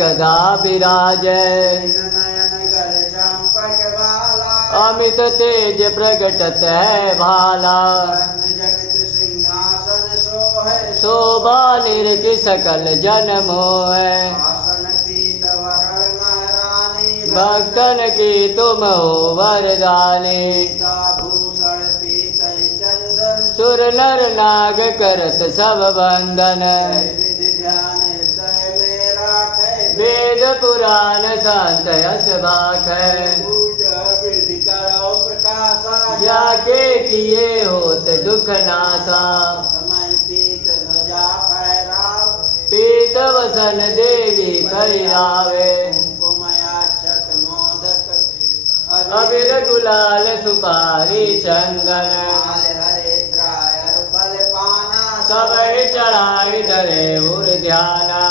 गदा विराजै। अमित तेज प्रगटत है भाला, शोभा निरखि सकल जन मोह। भक्तन की तुम हो वरदानी, सुर नर नाग करत सब बंदन। वेद पुराण संत यश भाखै, जाके किए होत दुख नासा। पीत वसन देवी करिरावे, अबीर गुलाल सुपारी चंदन। सब चढ़ाई धरे उर ध्याना,